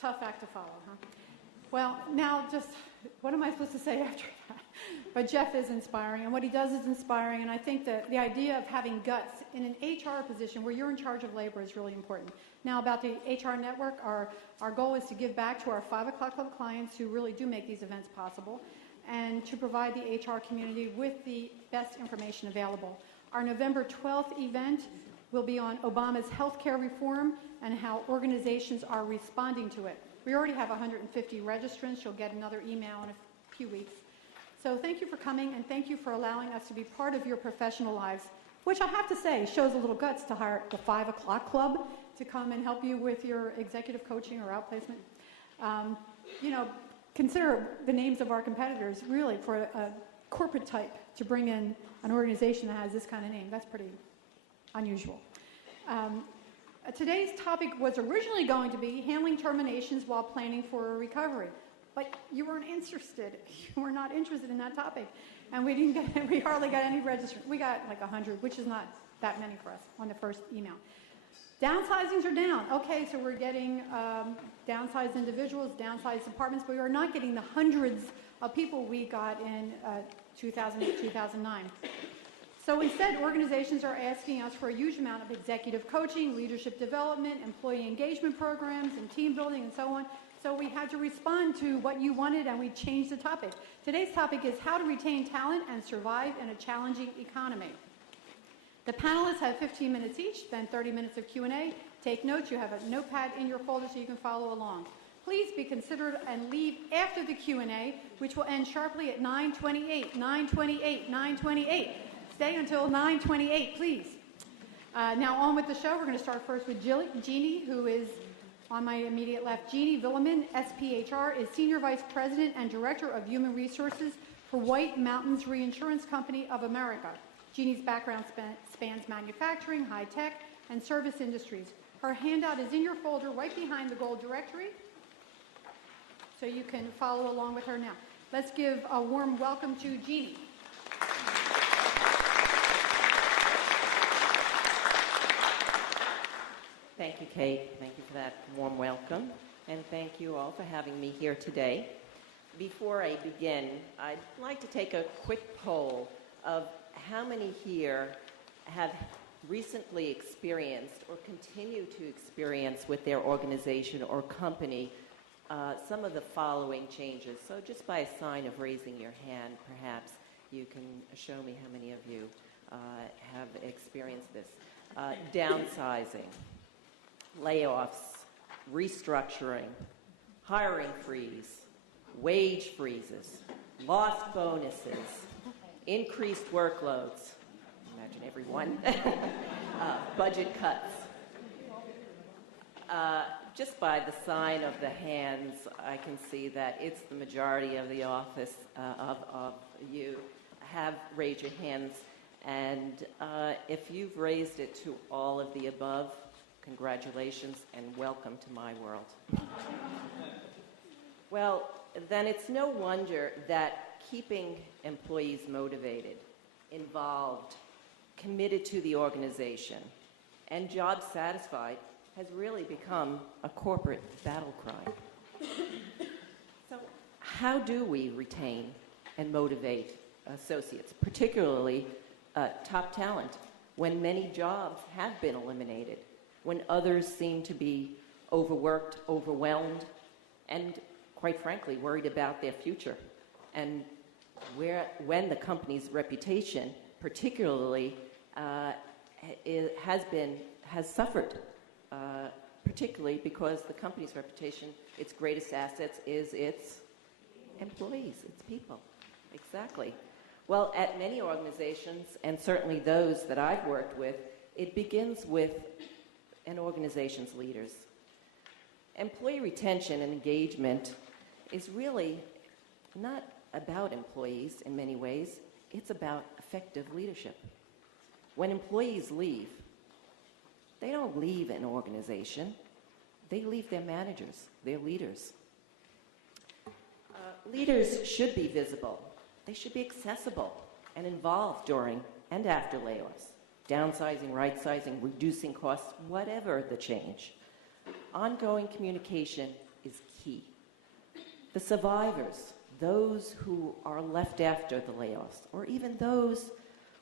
Tough act to follow, huh? Well, now just, what am I supposed to say after that? But Jeff is inspiring, and what he does is inspiring, and I think that the idea of having guts in an HR position where you're in charge of labor is really important. Now, about the HR network, our goal is to give back to our 5 o'clock club clients who really do make these events possible, and to provide the HR community with the best information available. Our November 12th event will be on Obama's healthcare reform and how organizations are responding to it. We already have 150 registrants. You'll get another email in a few weeks. So thank you for coming, and thank you for allowing us to be part of your professional lives, which I have to say shows a little guts to hire the 5 o'clock club to come and help you with your executive coaching or outplacement. You know, consider the names of our competitors, really, for a corporate type to bring in an organization that has this kind of name. That's pretty unusual. Today's topic was originally going to be handling terminations while planning for a recovery, but you weren't interested. You were not interested in that topic, and we hardly got any registrants. We got like 100, which is not that many for us on the first email. Downsizings are down. Okay, so we're getting downsized individuals, downsized departments, but we are not getting the hundreds of people we got in 2008, 2009. So instead, organizations are asking us for a huge amount of executive coaching, leadership development, employee engagement programs, and team building, and so on. So we had to respond to what you wanted, and we changed the topic. Today's topic is how to retain talent and survive in a challenging economy. The panelists have 15 minutes each, then 30 minutes of Q&A. Take notes. You have a notepad in your folder so you can follow along. Please be considerate and leave after the Q&A, which will end sharply at 9:28, 9:28, 9:28. Stay until 9:28, please. Now on with the show. We're going to start first with Jeannie, who is on my immediate left. Jeannie Villeman, SPHR, is Senior Vice President and Director of Human Resources for White Mountains Reinsurance Company of America. Jeannie's background spans manufacturing, high-tech, and service industries. Her handout is in your folder right behind the gold directory, so you can follow along with her now. Let's give a warm welcome to Jeannie. Thank you, Kate. Thank you for that warm welcome, and thank you all for having me here today. Before I begin, I'd like to take a quick poll of how many here have recently experienced or continue to experience with their organization or company some of the following changes. So just by a sign of raising your hand, perhaps you can show me how many of you have experienced this. Downsizing, layoffs, restructuring, hiring freeze, wage freezes, lost bonuses, increased workloads, imagine everyone, budget cuts. Just by the sign of the hands, I can see that it's the majority of the office of you have raised your hands. And if you've raised it to all of the above, congratulations and welcome to my world. Well, then it's no wonder that keeping employees motivated, involved, committed to the organization, and job satisfied has really become a corporate battle cry. So how do we retain and motivate associates, particularly top talent, when many jobs have been eliminated, when others seem to be overworked, overwhelmed, and quite frankly, worried about their future? And when the company's reputation, particularly, has suffered, particularly because the company's reputation, its greatest assets is its employees, its people. Exactly. Well, at many organizations, and certainly those that I've worked with, it begins with an organization's leaders. Employee retention and engagement is really not about employees in many ways. It's about effective leadership. When employees leave, they don't leave an organization. They leave their managers, their leaders. Leaders should be visible. They should be accessible and involved during and after layoffs, downsizing, right-sizing, reducing costs, whatever the change. Ongoing communication is key. The survivors, those who are left after the layoffs, or even those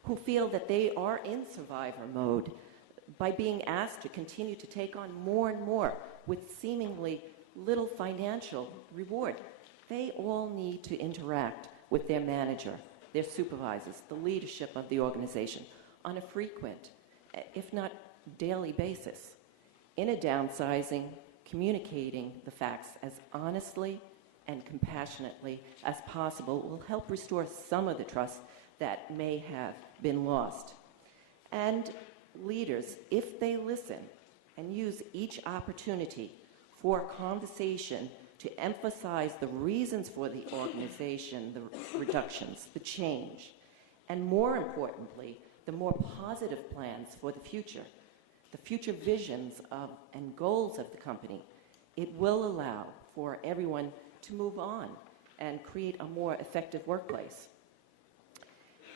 who feel that they are in survivor mode by being asked to continue to take on more and more with seemingly little financial reward. They all need to interact with their manager, their supervisors, the leadership of the organization on a frequent, if not daily basis. In a downsizing, communicating the facts as honestly and compassionately as possible will help restore some of the trust that may have been lost. And leaders, if they listen and use each opportunity for conversation to emphasize the reasons for the organization, the reductions, the change, and more importantly, the more positive plans for the future visions of and goals of the company, it will allow for everyone to move on and create a more effective workplace.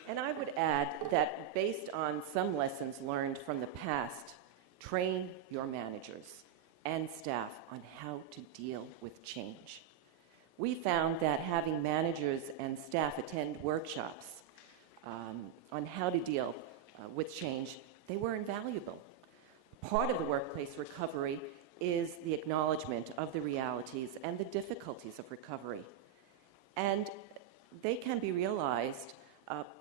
And I would add that based on some lessons learned from the past, train your managers and staff on how to deal with change. We found that having managers and staff attend workshops on how to deal with change, they were invaluable. Part of the workplace recovery is the acknowledgement of the realities and the difficulties of recovery. And they can be realized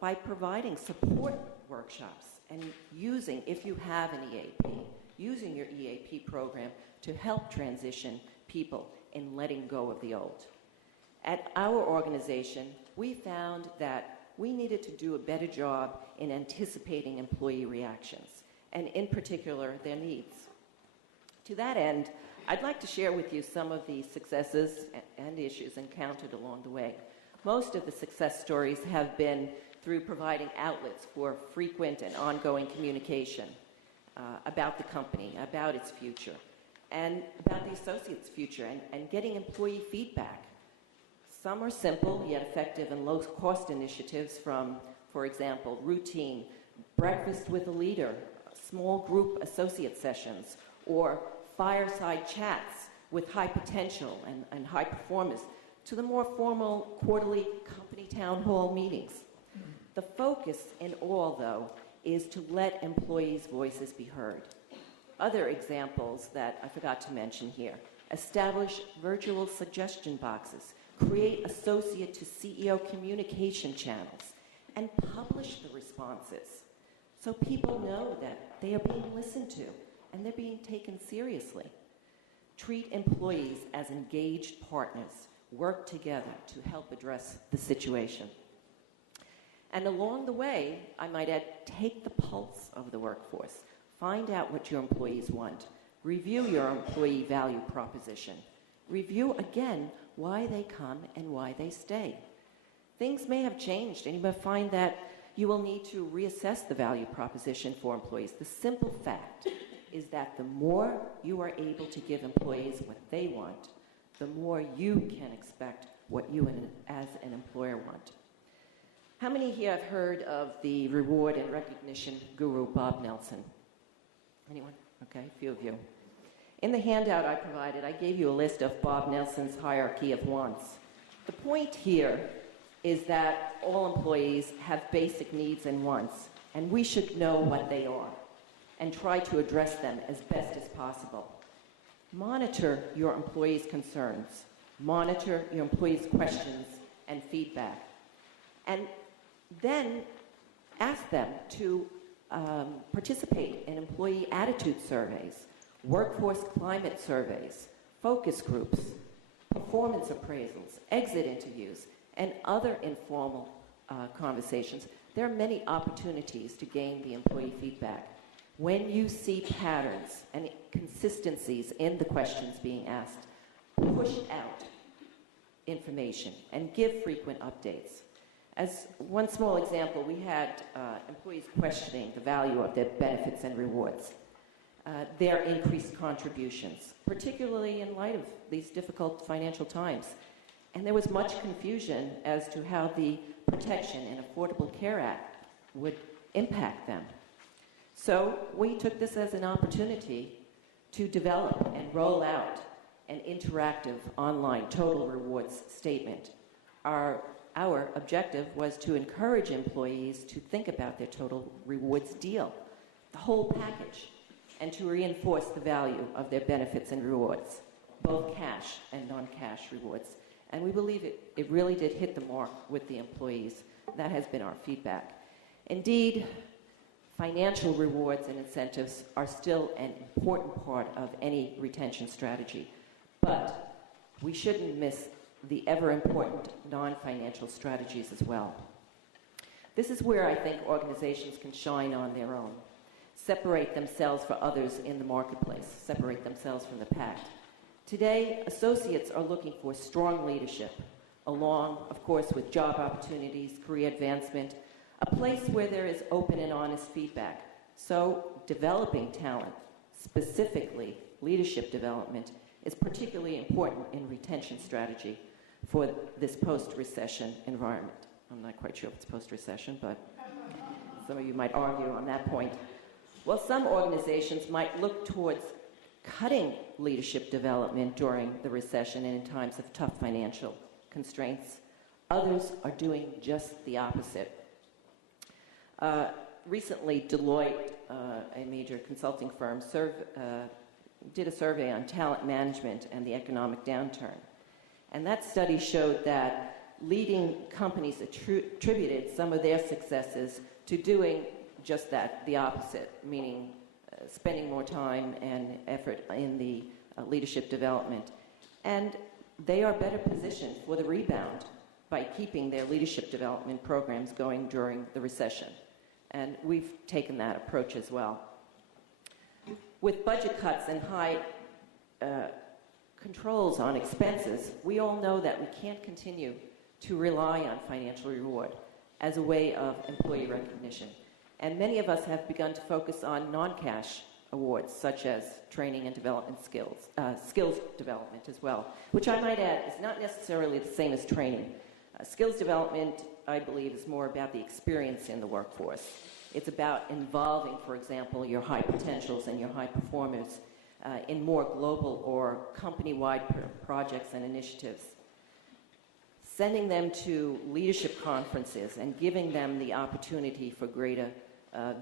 by providing support workshops and using, if you have an EAP, using your EAP program to help transition people in letting go of the old. At our organization, we found that we needed to do a better job in anticipating employee reactions, and in particular, their needs. To that end, I'd like to share with you some of the successes and issues encountered along the way. Most of the success stories have been through providing outlets for frequent and ongoing communication about the company, about its future, and about the associates' future, and getting employee feedback. Some are simple yet effective and low-cost initiatives from, for example, routine breakfast with a leader, small group associate sessions, or fireside chats with high potential and high performers, to the more formal quarterly company town hall meetings. The focus in all, though, is to let employees' voices be heard. Other examples that I forgot to mention here: establish virtual suggestion boxes, create associate to CEO communication channels, and publish the responses so people know that they are being listened to and they're being taken seriously. Treat employees as engaged partners. Work together to help address the situation. And along the way, I might add, take the pulse of the workforce. Find out what your employees want. Review your employee value proposition. Review again why they come and why they stay. Things may have changed, and you may find that you will need to reassess the value proposition for employees. The simple fact is that the more you are able to give employees what they want, the more you can expect what you as an employer want. How many here have heard of the reward and recognition guru, Bob Nelson? Anyone? Okay, a few of you. In the handout I provided, I gave you a list of Bob Nelson's hierarchy of wants. The point here is that all employees have basic needs and wants, and we should know what they are and try to address them as best as possible. Monitor your employees' concerns. Monitor your employees' questions and feedback. And then ask them to participate in employee attitude surveys, workforce climate surveys, focus groups, performance appraisals, exit interviews, and other informal conversations. There are many opportunities to gain the employee feedback. When you see patterns and consistencies in the questions being asked, push out information and give frequent updates. As one small example, we had employees questioning the value of their benefits and rewards, their increased contributions, particularly in light of these difficult financial times. And there was much confusion as to how the Protection and Affordable Care Act would impact them. So we took this as an opportunity to develop and roll out an interactive online total rewards statement. Our objective was to encourage employees to think about their total rewards deal, the whole package, and to reinforce the value of their benefits and rewards, both cash and non-cash rewards. And we believe it really did hit the mark with the employees. That has been our feedback. Indeed, financial rewards and incentives are still an important part of any retention strategy, but we shouldn't miss the ever-important non-financial strategies as well. This is where I think organizations can shine on their own, separate themselves from others in the marketplace, separate themselves from the pack. Today, associates are looking for strong leadership, along, of course, with job opportunities, career advancement, a place where there is open and honest feedback. So developing talent, specifically leadership development, is particularly important in retention strategy for this post-recession environment. I'm not quite sure if it's post-recession, but some of you might argue on that point. Well, some organizations might look towards cutting leadership development during the recession and in times of tough financial constraints. Others are doing just the opposite. Recently, Deloitte, a major consulting firm, did a survey on talent management and the economic downturn. And that study showed that leading companies attributed some of their successes to doing just that, the opposite, meaning spending more time and effort in the leadership development. And they are better positioned for the rebound by keeping their leadership development programs going during the recession. And we've taken that approach as well. With budget cuts and high controls on expenses, we all know that we can't continue to rely on financial reward as a way of employee recognition. And many of us have begun to focus on non-cash awards, such as training and development skills development as well, which I might add is not necessarily the same as training. Skills development, I believe, is more about the experience in the workforce. It's about involving, for example, your high potentials and your high performers in more global or company-wide projects and initiatives. Sending them to leadership conferences and giving them the opportunity for greater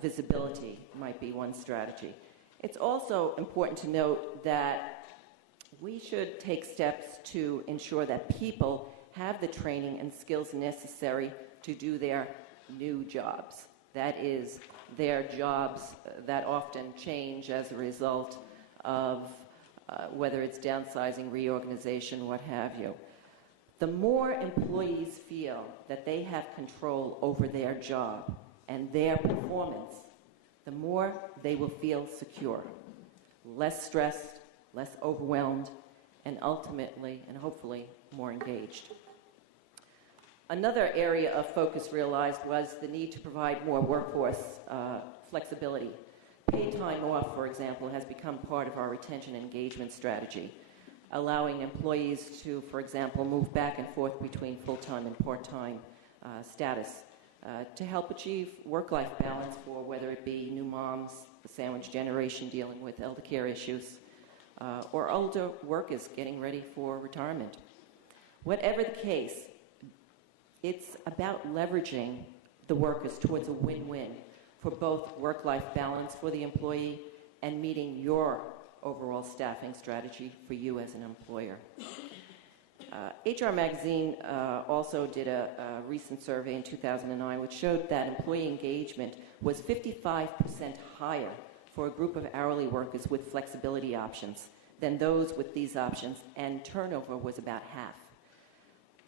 visibility might be one strategy. It's also important to note that we should take steps to ensure that people have the training and skills necessary to do their new jobs. That is, their jobs that often change as a result of whether it's downsizing, reorganization, what have you. The more employees feel that they have control over their job and their performance, the more they will feel secure, less stressed, less overwhelmed, and ultimately, and hopefully, more engaged. Another area of focus realized was the need to provide more workforce flexibility. Paid time off, for example, has become part of our retention and engagement strategy, allowing employees to, for example, move back and forth between full-time and part-time status to help achieve work-life balance for whether it be new moms, the sandwich generation dealing with elder care issues, or older workers getting ready for retirement. Whatever the case, it's about leveraging the workers towards a win-win for both work-life balance for the employee and meeting your overall staffing strategy for you as an employer. HR Magazine also did a recent survey in 2009 which showed that employee engagement was 55% higher for a group of hourly workers with flexibility options than those with these options, and turnover was about half.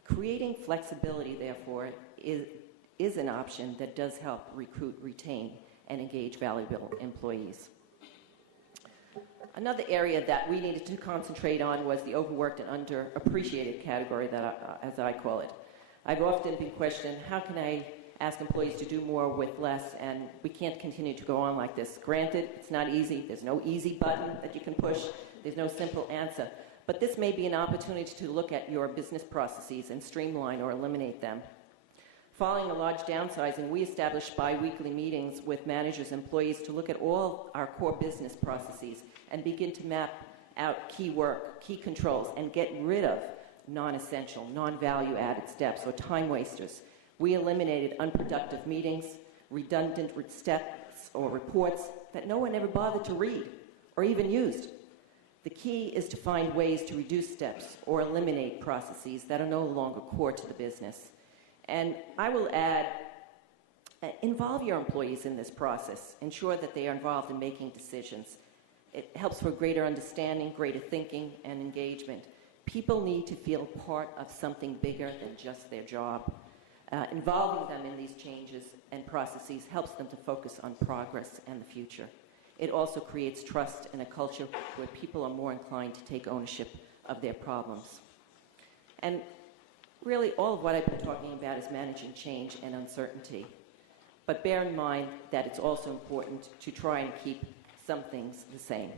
Creating flexibility, therefore, is an option that does help recruit, retain, and engage valuable employees. Another area that we needed to concentrate on was the overworked and underappreciated category, as I call it. I've often been questioned, how can I ask employees to do more with less, and we can't continue to go on like this. Granted, it's not easy. There's no easy button that you can push. There's no simple answer. But this may be an opportunity to look at your business processes and streamline or eliminate them. Following a large downsizing, we established bi-weekly meetings with managers and employees to look at all our core business processes and begin to map out key work, key controls, and get rid of non-essential, non-value-added steps or time wasters. We eliminated unproductive meetings, redundant steps or reports that no one ever bothered to read or even used. The key is to find ways to reduce steps or eliminate processes that are no longer core to the business. And I will add, involve your employees in this process. Ensure that they are involved in making decisions. It helps for greater understanding, greater thinking, and engagement. People need to feel part of something bigger than just their job. Involving them in these changes and processes helps them to focus on progress and the future. It also creates trust in a culture where people are more inclined to take ownership of their problems. And really, all of what I've been talking about is managing change and uncertainty. But bear in mind that it's also important to try and keep some things the same.